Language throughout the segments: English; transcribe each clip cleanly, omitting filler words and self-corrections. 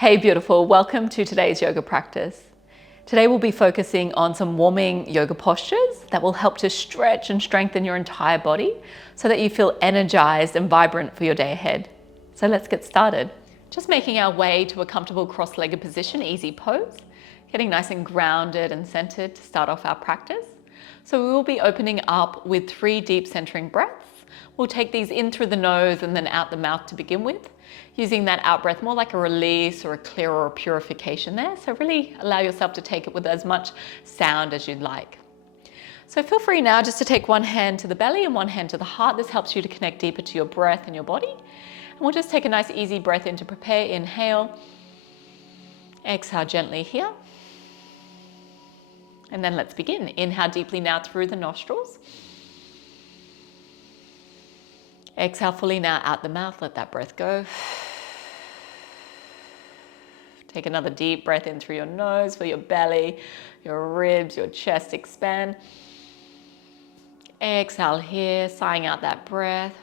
Hey beautiful, welcome to today's yoga practice. Today we'll be focusing on some warming yoga postures that will help to stretch and strengthen your entire body so that you feel energized and vibrant for your day ahead. So let's get started. Just making our way to a comfortable cross-legged position, easy pose, getting nice and grounded and centered to start off our practice. So we will be opening up with 3 deep centering breaths. We'll take these in through the nose and then out the mouth to begin with, using that out breath more like a release or a clear or a purification there. So really allow yourself to take it with as much sound as you'd like. So feel free now just to take one hand to the belly and one hand to the heart. This helps you to connect deeper to your breath and your body. And we'll just take a nice easy breath in to prepare. Inhale, exhale gently here. And then let's begin. Inhale deeply now through the nostrils. Exhale fully now out the mouth, let that breath go. Take another deep breath in through your nose, feel your belly, your ribs, your chest expand. Exhale here, sighing out that breath.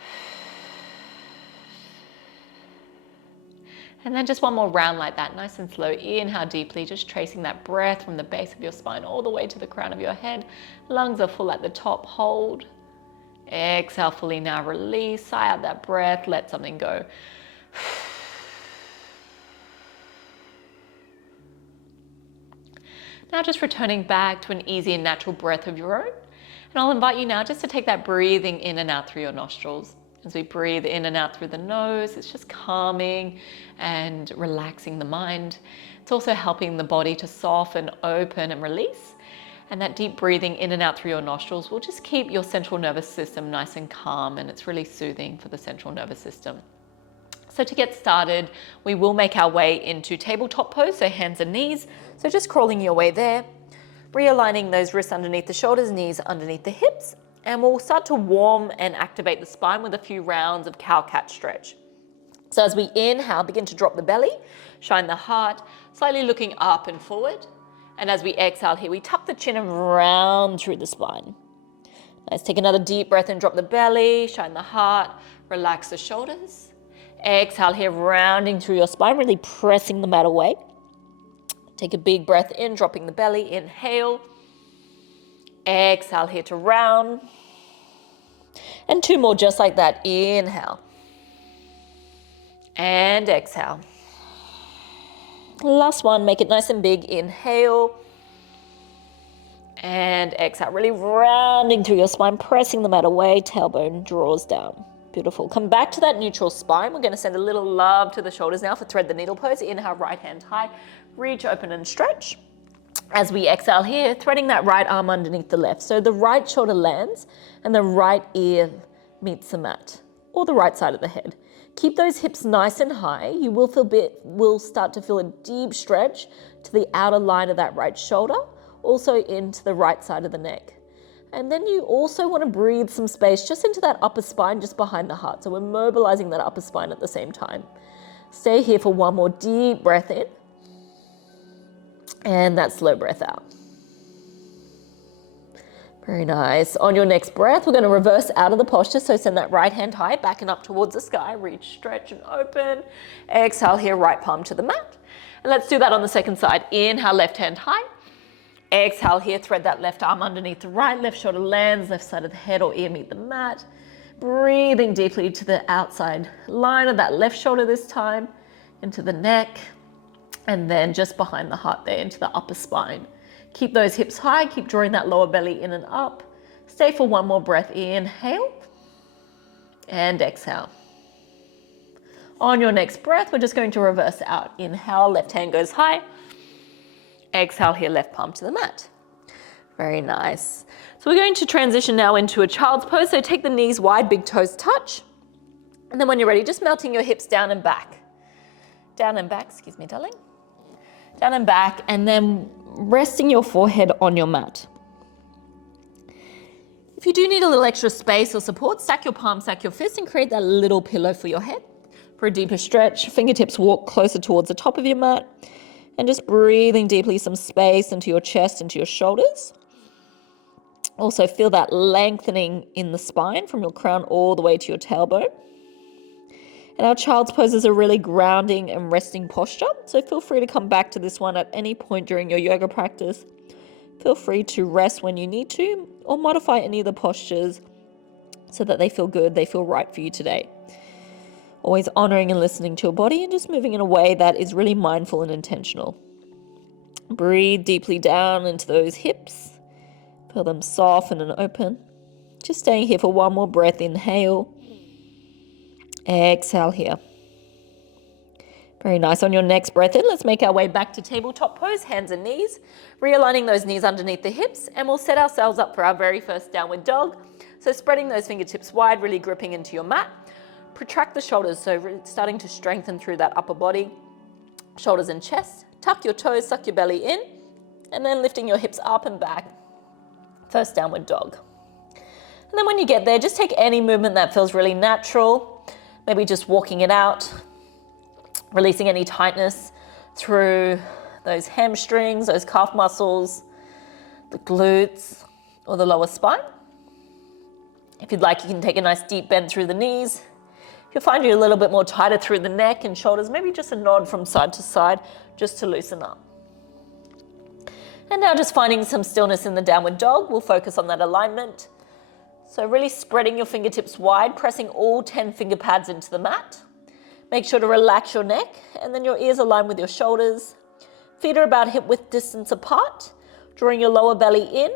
And then just one more round like that, nice and slow. Inhale deeply, just tracing that breath from the base of your spine all the way to the crown of your head. Lungs are full at the top, hold. Exhale fully now, release, sigh out that breath, let something go. Now just returning back to an easy and natural breath of your own. And I'll invite you now just to take that breathing in and out through your nostrils. As we breathe in and out through the nose, it's just calming and relaxing the mind. It's also helping the body to soften, open and release. And that deep breathing in and out through your nostrils will just keep your central nervous system nice and calm, and it's really soothing for the central nervous system. So to get started, we will make our way into tabletop pose, so hands and knees. So just crawling your way there, realigning those wrists underneath the shoulders, knees underneath the hips, and we'll start to warm and activate the spine with a few rounds of cow-cat stretch. So as we inhale, begin to drop the belly, shine the heart, slightly looking up and forward. And as we exhale here, we tuck the chin and round through the spine. Let's take another deep breath and drop the belly, shine the heart, relax the shoulders. Exhale here, rounding through your spine, really pressing the mat away. Take a big breath in, dropping the belly, inhale. Exhale here to round. And 2 more just like that, inhale. And exhale. Last one, make it nice and big. Inhale and exhale, really rounding through your spine, pressing the mat away, tailbone draws down. Beautiful. Come back to that neutral spine. We're going to send a little love to the shoulders now for thread the needle pose. Inhale, right hand high, reach, open and stretch. As we exhale here, threading that right arm underneath the left. So the right shoulder lands and the right ear meets the mat, or the right side of the head. Keep those hips nice and high. You will start to feel a deep stretch to the outer line of that right shoulder, also into the right side of the neck. And then you also want to breathe some space just into that upper spine, just behind the heart. So we're mobilizing that upper spine at the same time. Stay here for one more deep breath in. And that slow breath out. Very nice. On your next breath, we're going to reverse out of the posture. So send that right hand high, back and up towards the sky. Reach, stretch and open. Exhale here, right palm to the mat. And let's do that on the second side. Inhale, left hand high. Exhale here, thread that left arm underneath the right. Left shoulder lands, left side of the head or ear meet the mat. Breathing deeply to the outside line of that left shoulder this time, into the neck. And then just behind the heart there, into the upper spine. Keep those hips high, keep drawing that lower belly in and up. Stay for one more breath. Inhale and exhale. On your next breath, we're just going to reverse out. Inhale, left hand goes high. Exhale here, left palm to the mat. Very nice. So we're going to transition now into a child's pose. So take the knees wide, big toes touch. And then when you're ready, just melting your hips down and back. Down and back, excuse me, darling. Down and back, and then resting your forehead on your mat. If you do need a little extra space or support, stack your palms, stack your fists, and create that little pillow for your head. For a deeper stretch, fingertips walk closer towards the top of your mat, and just breathing deeply some space into your chest, into your shoulders. Also feel that lengthening in the spine from your crown all the way to your tailbone. And our child's pose is a really grounding and resting posture. So feel free to come back to this one at any point during your yoga practice. Feel free to rest when you need to, or modify any of the postures so that they feel good, they feel right for you today. Always honoring and listening to your body and just moving in a way that is really mindful and intentional. Breathe deeply down into those hips. Feel them soften and open. Just staying here for one more breath. Inhale. Exhale here. Very nice. On your next breath in, let's make our way back to tabletop pose, hands and knees. Realigning those knees underneath the hips, and we'll set ourselves up for our very first downward dog. So spreading those fingertips wide, really gripping into your mat. Protract the shoulders, so really starting to strengthen through that upper body, shoulders and chest. Tuck your toes, suck your belly in, and then lifting your hips up and back. First downward dog. And then when you get there, just take any movement that feels really natural. Maybe just walking it out, releasing any tightness through those hamstrings, those calf muscles, the glutes, or the lower spine. If you'd like, you can take a nice deep bend through the knees. If you find you're a little bit more tighter through the neck and shoulders, maybe just a nod from side to side, just to loosen up. And now just finding some stillness in the downward dog. We'll focus on that alignment. So really spreading your fingertips wide, pressing all 10 finger pads into the mat. Make sure to relax your neck, and then your ears align with your shoulders. Feet are about hip width distance apart, drawing your lower belly in.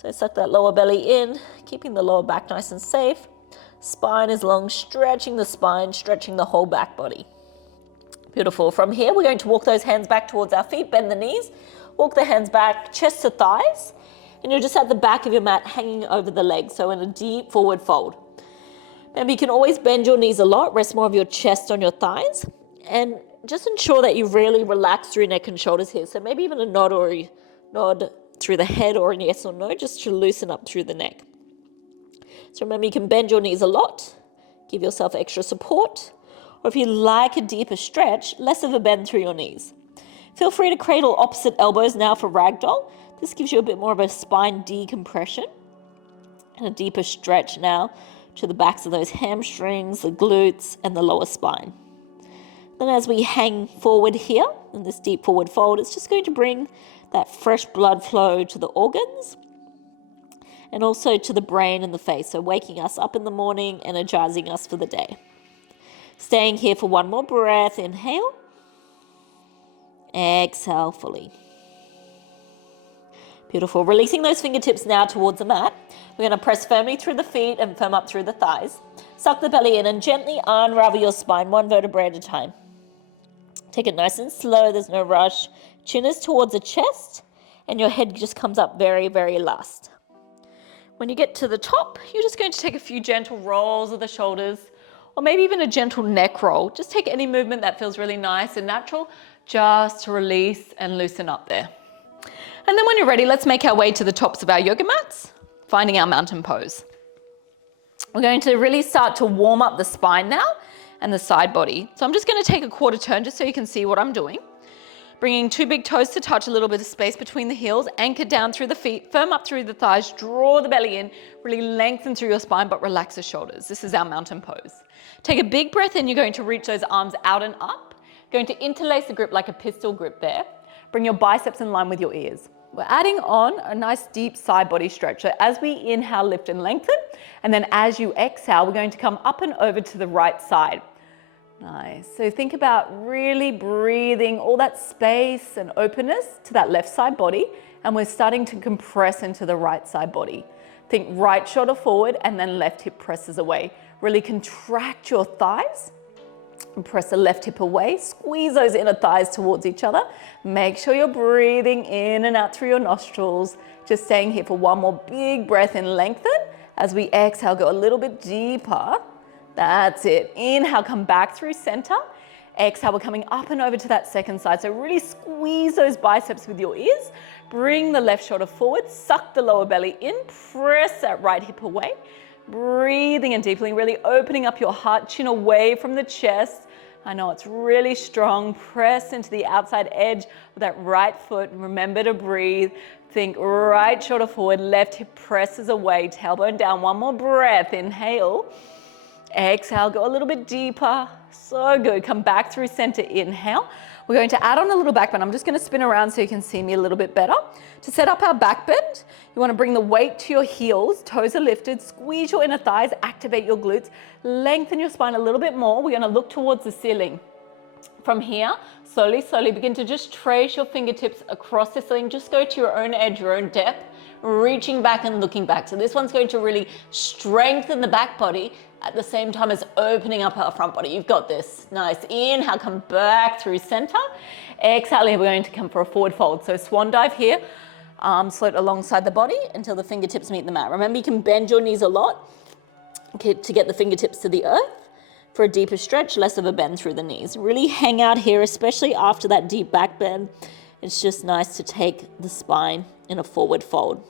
So suck that lower belly in, keeping the lower back nice and safe. Spine is long, stretching the spine, stretching the whole back body. Beautiful. From here, we're going to walk those hands back towards our feet, bend the knees, walk the hands back, chest to thighs, and you're just at the back of your mat hanging over the legs, so in a deep forward fold. Maybe you can always bend your knees a lot, rest more of your chest on your thighs, and just ensure that you really relax through neck and shoulders here. So maybe even a nod or a nod through the head, or a yes or no, just to loosen up through the neck. So remember, you can bend your knees a lot, give yourself extra support, or if you like a deeper stretch, less of a bend through your knees. Feel free to cradle opposite elbows now for ragdoll. This gives you a bit more of a spine decompression and a deeper stretch now to the backs of those hamstrings, the glutes, and the lower spine. Then as we hang forward here in this deep forward fold, it's just going to bring that fresh blood flow to the organs and also to the brain and the face. So waking us up in the morning, energizing us for the day. Staying here for one more breath. Inhale. Exhale fully. Beautiful. Releasing those fingertips now towards the mat. We're going to press firmly through the feet and firm up through the thighs. Suck the belly in and gently unravel your spine, one vertebra at a time. Take it nice and slow. There's no rush. Chin is towards the chest and your head just comes up very, very last. When you get to the top, you're just going to take a few gentle rolls of the shoulders, or maybe even a gentle neck roll. Just take any movement that feels really nice and natural, just to release and loosen up there. And then when you're ready, let's make our way to the tops of our yoga mats, finding our mountain pose. We're going to really start to warm up the spine now and the side body. So I'm just going to take a quarter turn just so you can see what I'm doing. Bringing two big toes to touch, a little bit of space between the heels, anchor down through the feet, firm up through the thighs, draw the belly in, really lengthen through your spine, but relax the shoulders. This is our mountain pose. Take a big breath in, you're going to reach those arms out and up. Going to interlace the grip like a pistol grip there. Bring your biceps in line with your ears. We're adding on a nice deep side body stretch. So as we inhale, lift and lengthen, and then as you exhale, we're going to come up and over to the right side. Nice. So think about really breathing all that space and openness to that left side body, and we're starting to compress into the right side body. Think right shoulder forward and then left hip presses away. Really contract your thighs and press the left hip away. Squeeze those inner thighs towards each other. Make sure you're breathing in and out through your nostrils. Just staying here for one more big breath and lengthen. As we exhale, go a little bit deeper. That's it. Inhale, come back through center. Exhale, we're coming up and over to that second side. So really squeeze those biceps with your ears. Bring the left shoulder forward. Suck the lower belly in. Press that right hip away. Breathing and deeply, really opening up your heart, chin away from the chest. I know it's really strong. Press into the outside edge with that right foot. Remember to breathe. Think right shoulder forward, left hip presses away, tailbone down. One more breath. Inhale. Exhale, go a little bit deeper. So good. Come back through center, inhale. We're going to add on a little back bend. I'm just going to spin around so you can see me a little bit better. To set up our back bend, you want to bring the weight to your heels, toes are lifted, squeeze your inner thighs, activate your glutes, lengthen your spine a little bit more. We're going to look towards the ceiling. From here, slowly, slowly begin to just trace your fingertips across the ceiling. Just go to your own edge, your own depth, reaching back and looking back. So this one's going to really strengthen the back body at the same time as opening up our front body. You've got this. Nice. Inhale, come back through center. Exhale, here we're going to come for a forward fold. So swan dive here, arms float alongside the body until the fingertips meet the mat. Remember, you can bend your knees a lot to get the fingertips to the earth. For a deeper stretch, less of a bend through the knees. Really hang out here, especially after that deep back bend. It's just nice to take the spine in a forward fold.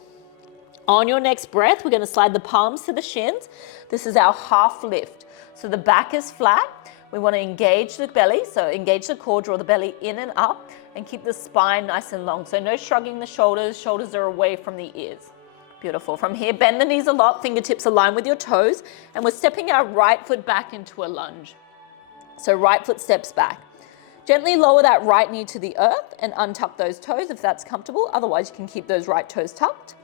On your next breath, we're going to slide the palms to the shins. This is our half lift. So the back is flat. We want to engage the belly. So engage the core, draw the belly in and up, and keep the spine nice and long. So no shrugging the shoulders. Shoulders are away from the ears. Beautiful. From here, bend the knees a lot, fingertips align with your toes, and we're stepping our right foot back into a lunge. So right foot steps back. Gently lower that right knee to the earth and untuck those toes if that's comfortable. Otherwise, you can keep those right toes tucked.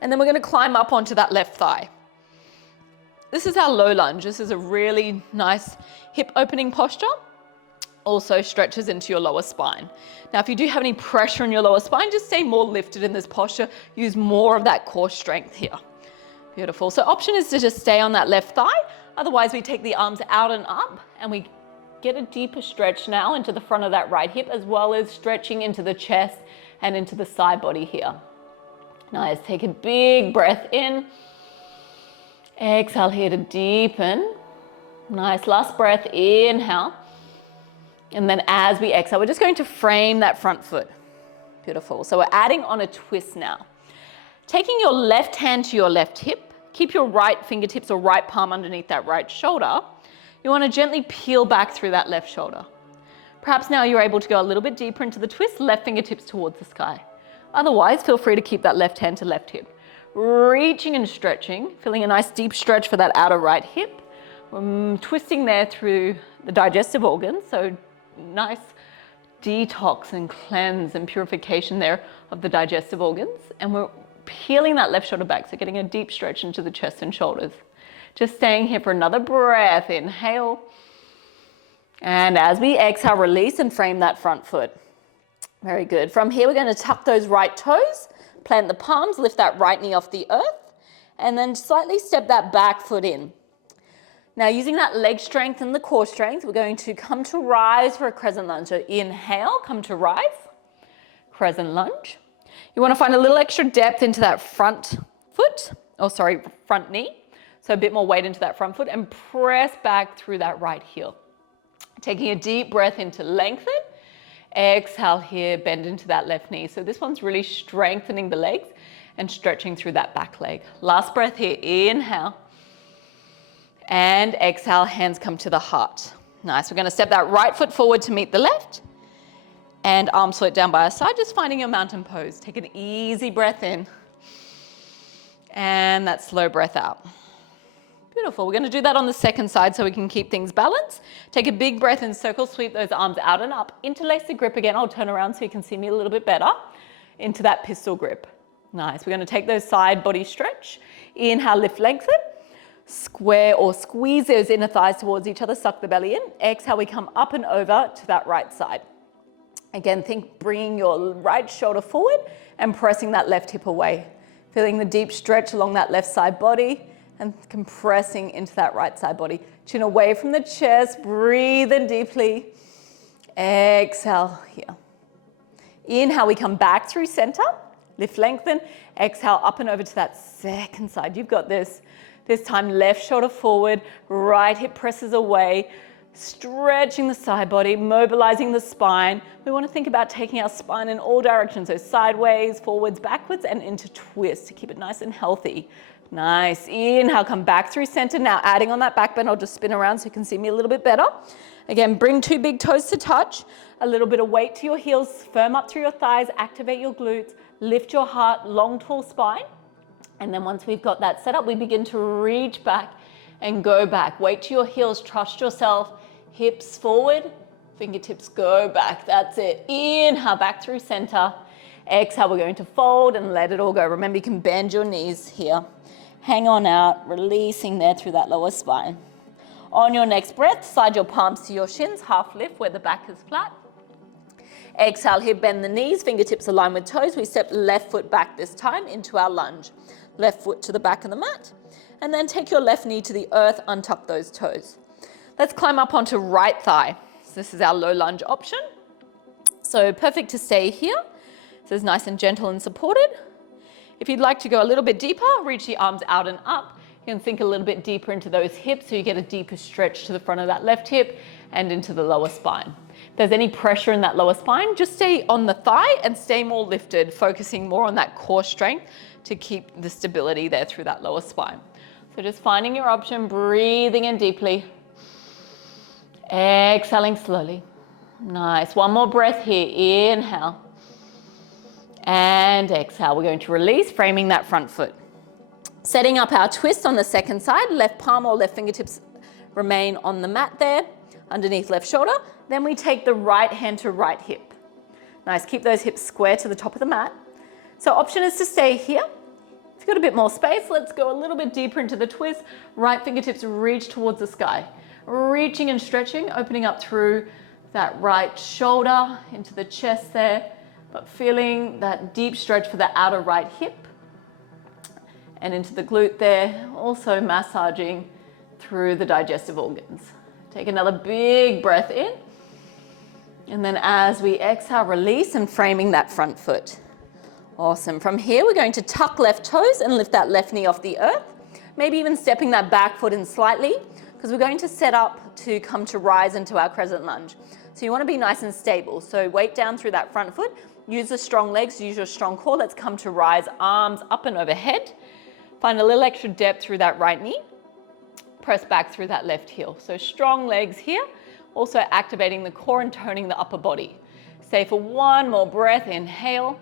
And then we're going to climb up onto that left thigh. This is our low lunge. This is a really nice hip opening posture. Also stretches into your lower spine. Now, if you do have any pressure in your lower spine, just stay more lifted in this posture. Use more of that core strength here. Beautiful. So option is to just stay on that left thigh. Otherwise, we take the arms out and up and we get a deeper stretch now into the front of that right hip, as well as stretching into the chest and into the side body here. Nice. Take a big breath in. Exhale here to deepen. Nice. Last breath. Inhale. And then as we exhale, we're just going to frame that front foot. Beautiful. So we're adding on a twist now. Taking your left hand to your left hip, keep your right fingertips or right palm underneath that right shoulder. You want to gently peel back through that left shoulder. Perhaps now you're able to go a little bit deeper into the twist, left fingertips towards the sky. Otherwise, feel free to keep that left hand to left hip. Reaching and stretching, feeling a nice deep stretch for that outer right hip. Twisting there through the digestive organs, so nice detox and cleanse and purification there of the digestive organs. And we're peeling that left shoulder back, so getting a deep stretch into the chest and shoulders. Just staying here for another breath. Inhale. And as we exhale, release and frame that front foot. Very good. From here, we're going to tuck those right toes, plant the palms, lift that right knee off the earth, and then slightly step that back foot in. Now, using that leg strength and the core strength, we're going to come to rise for a crescent lunge. So inhale, come to rise, crescent lunge. You want to find a little extra depth into that front knee. So a bit more weight into that front foot and press back through that right heel. Taking a deep breath in to lengthen. Exhale here, bend into that left knee. So this one's really strengthening the legs and stretching through that back leg. Last breath here, inhale. And exhale, hands come to the heart. Nice. We're going to step that right foot forward to meet the left. And arms float down by our side, just finding your mountain pose. Take an easy breath in. And that slow breath out. Beautiful. We're going to do that on the second side so we can keep things balanced. Take a big breath and circle sweep those arms out and up. Interlace the grip again. I'll turn around so you can see me a little bit better. Into that pistol grip. Nice. We're going to take those side body stretch. Inhale, lift, lengthen. Square or squeeze those inner thighs towards each other. Suck the belly in. Exhale, we come up and over to that right side. Again, think bringing your right shoulder forward and pressing that left hip away. Feeling the deep stretch along that left side body. And compressing into that right side body. Chin away from the chest, breathe in deeply. Exhale here. Inhale, we come back through center. Lift, lengthen. Exhale, up and over to that second side. You've got this. This time, left shoulder forward, right hip presses away. Stretching the side body, mobilizing the spine. We want to think about taking our spine in all directions. So sideways, forwards, backwards, and into twist to keep it nice and healthy. Nice. Inhale, come back through center. Now adding on that back bend, I'll just spin around so you can see me a little bit better. Again, bring two big toes to touch. A little bit of weight to your heels. Firm up through your thighs. Activate your glutes. Lift your heart. Long, tall spine. And then once we've got that set up, we begin to reach back and go back. Weight to your heels, trust yourself. Hips forward, fingertips go back. That's it. Inhale, back through center. Exhale, we're going to fold and let it all go. Remember, you can bend your knees here. Hang on out, releasing there through that lower spine. On your next breath, slide your palms to your shins, half lift where the back is flat. Exhale here, bend the knees, fingertips align with toes. We step left foot back this time into our lunge. Left foot to the back of the mat. And then take your left knee to the earth, untuck those toes. Let's climb up onto right thigh. So this is our low lunge option. So perfect to stay here. So it's nice and gentle and supported. If you'd like to go a little bit deeper, reach the arms out and up. You can sink a little bit deeper into those hips so you get a deeper stretch to the front of that left hip and into the lower spine. If there's any pressure in that lower spine, just stay on the thigh and stay more lifted, focusing more on that core strength to keep the stability there through that lower spine. So just finding your option, breathing in deeply. Exhaling slowly. Nice. One more breath here. Inhale. And exhale. We're going to release, framing that front foot. Setting up our twist on the second side. Left palm or left fingertips remain on the mat there, underneath left shoulder. Then we take the right hand to right hip. Nice. Keep those hips square to the top of the mat. So option is to stay here. If you've got a bit more space, let's go a little bit deeper into the twist. Right fingertips reach towards the sky. Reaching and stretching, opening up through that right shoulder into the chest there, but feeling that deep stretch for the outer right hip and into the glute there, also massaging through the digestive organs. Take another big breath in, and then as we exhale, release and framing that front foot. Awesome. From here, we're going to tuck left toes and lift that left knee off the earth, maybe even stepping that back foot in slightly, because we're going to set up to come to rise into our crescent lunge. So you want to be nice and stable. So weight down through that front foot, use the strong legs, use your strong core. Let's come to rise, arms up and overhead. Find a little extra depth through that right knee. Press back through that left heel. So strong legs here, also activating the core and toning the upper body. Stay for one more breath, inhale.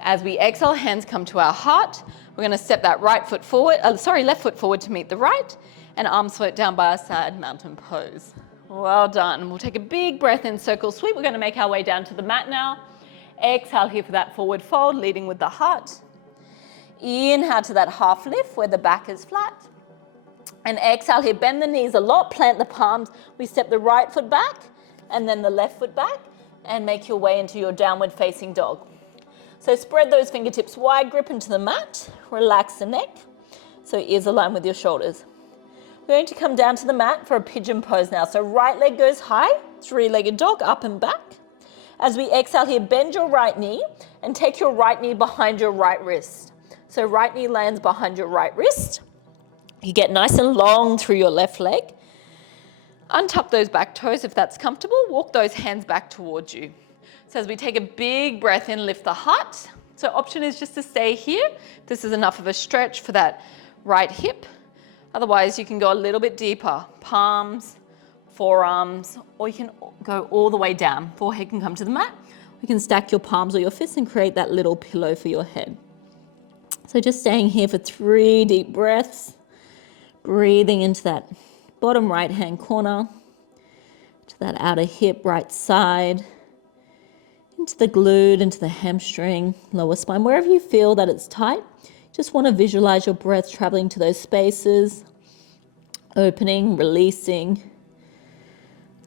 As we exhale, hands come to our heart. We're going to step that left foot forward to meet the right, and arms float down by our side, mountain pose. Well done. We'll take a big breath in, circle sweep. We're going to make our way down to the mat now. Exhale here for that forward fold, leading with the heart. Inhale to that half lift where the back is flat. And exhale here, bend the knees a lot, plant the palms. We step the right foot back and then the left foot back and make your way into your downward facing dog. So spread those fingertips wide, grip into the mat, relax the neck, so ears align with your shoulders. We're going to come down to the mat for a pigeon pose now. So right leg goes high, three-legged dog, up and back. As we exhale here, bend your right knee and take your right knee behind your right wrist. So right knee lands behind your right wrist. You get nice and long through your left leg. Untuck those back toes if that's comfortable. Walk those hands back towards you. So as we take a big breath in, lift the heart. So option is just to stay here. This is enough of a stretch for that right hip. Otherwise, you can go a little bit deeper. Palms, forearms, or you can go all the way down. Forehead can come to the mat. You can stack your palms or your fists and create that little pillow for your head. So just staying here for 3 deep breaths. Breathing into that bottom right-hand corner, to that outer hip, right side, into the glute, into the hamstring, lower spine, wherever you feel that it's tight. Just want to visualize your breath traveling to those spaces, opening, releasing.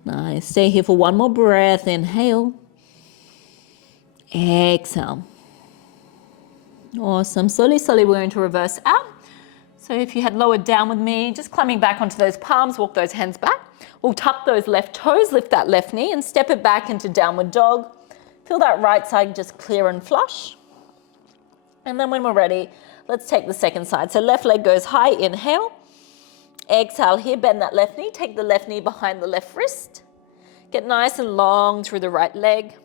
Nice. Stay here for one more breath. Inhale. Exhale. Awesome. Slowly, slowly, we're going to reverse out. So if you had lowered down with me, just climbing back onto those palms, walk those hands back. We'll tuck those left toes, lift that left knee, and step it back into downward dog. Feel that right side just clear and flush. And then when we're ready, let's take the second side. So left leg goes high, inhale. Exhale here, bend that left knee, take the left knee behind the left wrist. Get nice and long through the right leg.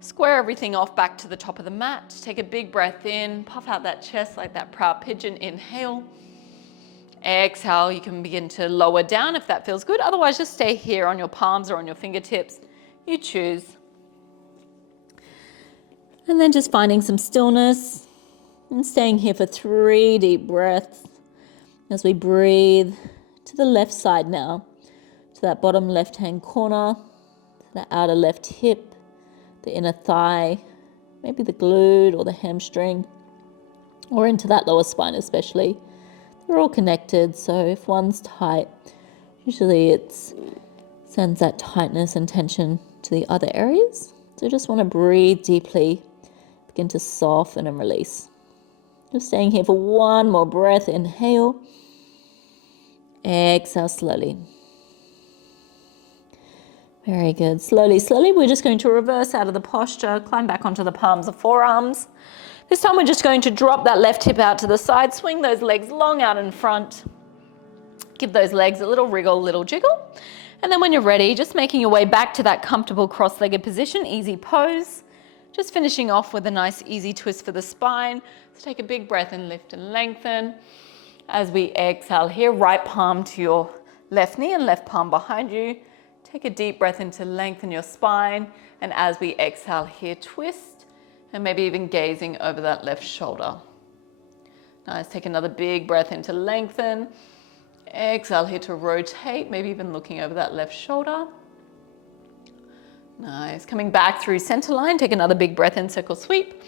Square everything off back to the top of the mat. Take a big breath in, puff out that chest like that proud pigeon, inhale. Exhale, you can begin to lower down if that feels good. Otherwise, just stay here on your palms or on your fingertips. You choose. And then just finding some stillness and staying here for 3 deep breaths. As we breathe to the left side now, to that bottom left-hand corner, to the outer left hip, the inner thigh, maybe the glute or the hamstring, or into that lower spine especially. They're all connected, so if one's tight, usually it sends that tightness and tension to the other areas. So just want to breathe deeply, begin to soften and release. Just staying here for one more breath. Inhale, exhale slowly. Very good. Slowly, slowly, we're just going to reverse out of the posture, climb back onto the palms of forearms. This time we're just going to drop that left hip out to the side, swing those legs long out in front. Give those legs a little wriggle, a little jiggle. And then when you're ready, just making your way back to that comfortable cross-legged position, easy pose. Just finishing off with a nice easy twist for the spine. So take a big breath and lift and lengthen. As we exhale here, right palm to your left knee and left palm behind you. Take a deep breath in to lengthen your spine. And as we exhale here, twist and maybe even gazing over that left shoulder. Nice, take another big breath in to lengthen. Exhale here to rotate, maybe even looking over that left shoulder. Nice, coming back through center line, take another big breath in, circle sweep.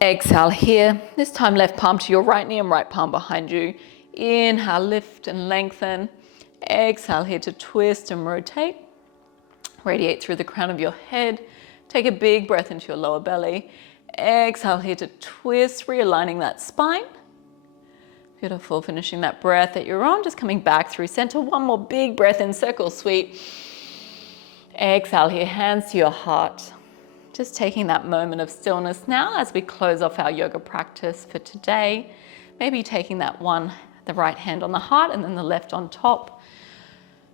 Exhale here, this time left palm to your right knee and right palm behind you. Inhale, lift and lengthen. Exhale here to twist and rotate. Radiate through the crown of your head. Take a big breath into your lower belly. Exhale here to twist, realigning that spine. Beautiful, finishing that breath that you're on, just coming back through center. One more big breath in, circle sweep. Exhale here, hands to your heart. Just taking that moment of stillness now as we close off our yoga practice for today. Maybe taking that one, the right hand on the heart and then the left on top.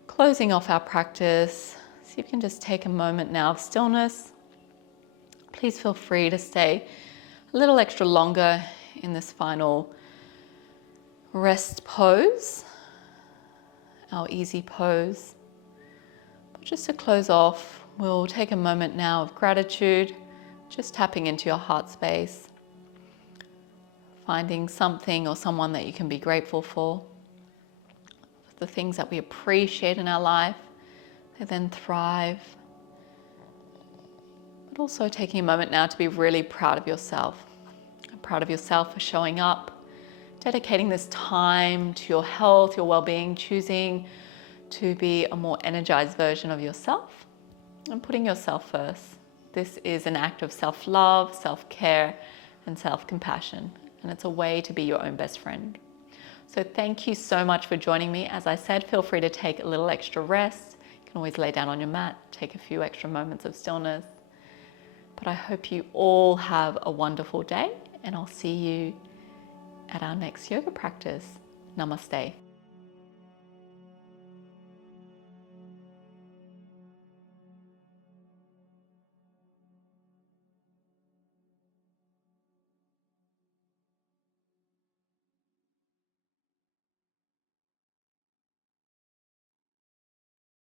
Closing off our practice. See if you can just take a moment now of stillness. Please feel free to stay a little extra longer in this final rest pose, our easy pose. But just to close off, we'll take a moment now of gratitude, just tapping into your heart space, finding something or someone that you can be grateful for, the things that we appreciate in our life, they then thrive. But also taking a moment now to be really proud of yourself. Proud of yourself for showing up, dedicating this time to your health, your well-being, choosing to be a more energized version of yourself and putting yourself first. This is an act of self-love, self-care, and self-compassion, and it's a way to be your own best friend. So thank you so much for joining me. As I said, feel free to take a little extra rest. You can always lay down on your mat, take a few extra moments of stillness. But I hope you all have a wonderful day, and I'll see you at our next yoga practice. Namaste.